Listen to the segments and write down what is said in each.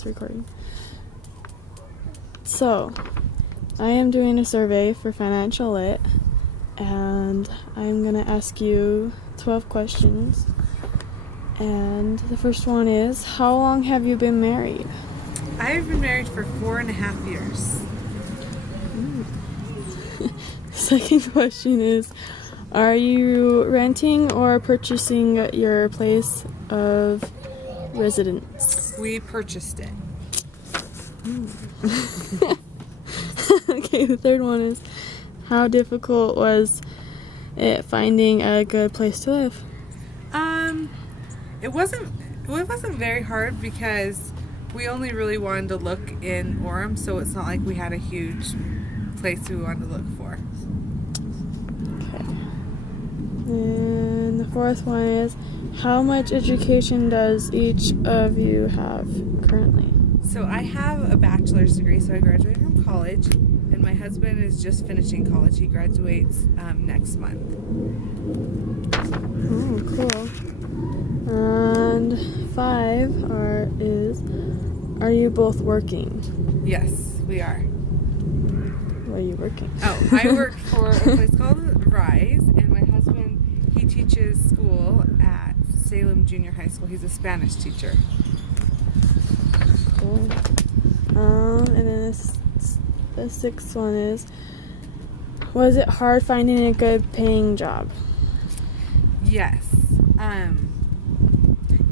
it's recording. So, I am doing a survey for Financial Lit, and I'm going to ask you 12 questions. And the first one is, how long have you been married? I've been married for 4.5 years. Second question is, are you renting or purchasing your place of residence? We purchased it. Okay, the third one is, how difficult was it finding a good place to live? It wasn't very hard because we only really wanted to look in Orem, so it's not like we had a huge place we wanted to look for. Okay. And the fourth one is, how much education does each of you have currently? So I have a bachelor's degree, so I graduated from college, and my husband is just finishing college. He graduates next month. Oh, cool. And 5 are you both working? Yes, we are. Where are you working? Oh, I work for a place called Rise, and my husband, he teaches school at Salem Junior High School. He's a Spanish teacher. Cool. And then the sixth one is, was it hard finding a good paying job? Yes.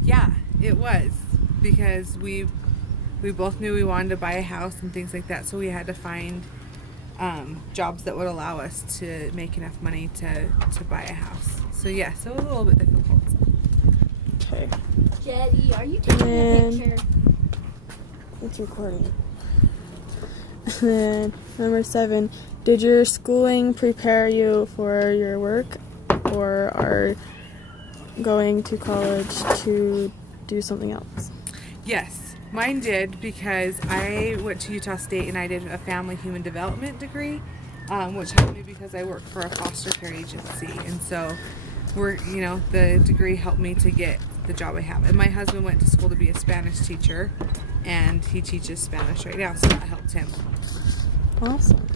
Yeah, it was, because we both knew we wanted to buy a house and things like that, so we had to find jobs that would allow us to make enough money to buy a house. So yes, it was a little bit difficult. Okay. Jetty, are you taking a picture? It's recording. And then number 7, did your schooling prepare you for your work, or are going to college to do something else? Yes, mine did, because I went to Utah State and I did a family human development degree, which helped me because I work for a foster care agency, and so the degree helped me to get the job I have. And my husband went to school to be a Spanish teacher, and he teaches Spanish right now, so that helped him. Awesome.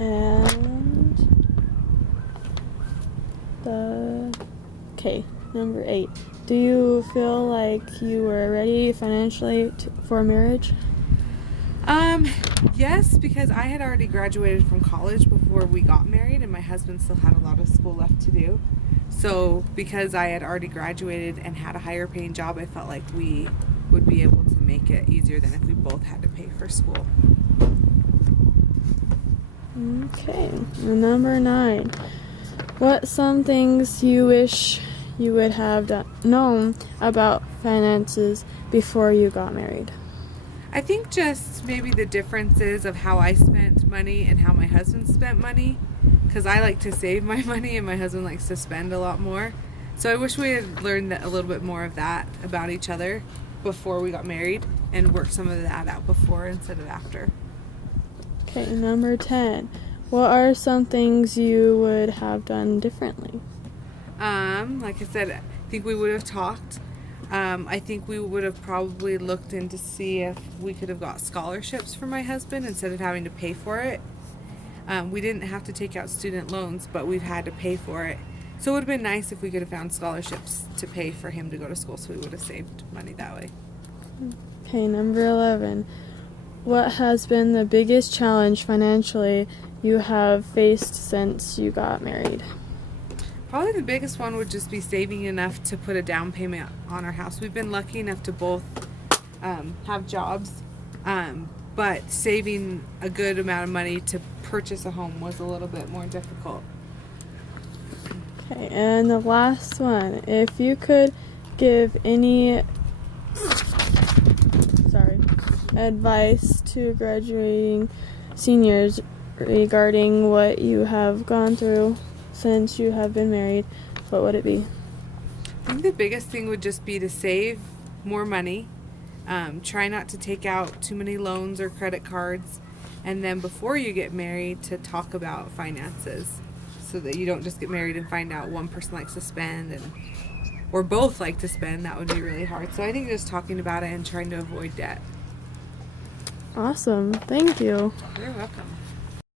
And number 8. Do you feel like you were ready financially for marriage? Yes, because I had already graduated from college before we got married, and my husband still had a lot of school left to do. So because I had already graduated and had a higher paying job, I felt like we would be able to make it easier than if we both had to pay for school. Okay. And number 9. What some things you wish you would have known about finances before you got married? I think just maybe the differences of how I spent money and how my husband spent money, because I like to save my money and my husband likes to spend a lot more. So I wish we had learned a little bit more of that about each other before we got married, and worked some of that out before instead of after. Okay, number 10. What are some things you would have done differently? Like I said, I think we would have talked. I think we would have probably looked in to see if we could have got scholarships for my husband instead of having to pay for it. We didn't have to take out student loans, but we've had to pay for it. So it would have been nice if we could have found scholarships to pay for him to go to school, so we would have saved money that way. Okay, number 11. What has been the biggest challenge financially you have faced since you got married? Probably the biggest one would just be saving enough to put a down payment on our house. We've been lucky enough to both have jobs, but saving a good amount of money to purchase a home was a little bit more difficult. Okay, and the last one. If you could give any advice to graduating seniors regarding what you have gone through since you have been married, what would it be? I think the biggest thing would just be to save more money. Try not to take out too many loans or credit cards, and then before you get married, to talk about finances, so that you don't just get married and find out one person likes to spend or both like to spend. That would be really hard. So I think just talking about it and trying to avoid debt. Awesome. Thank you. You're welcome.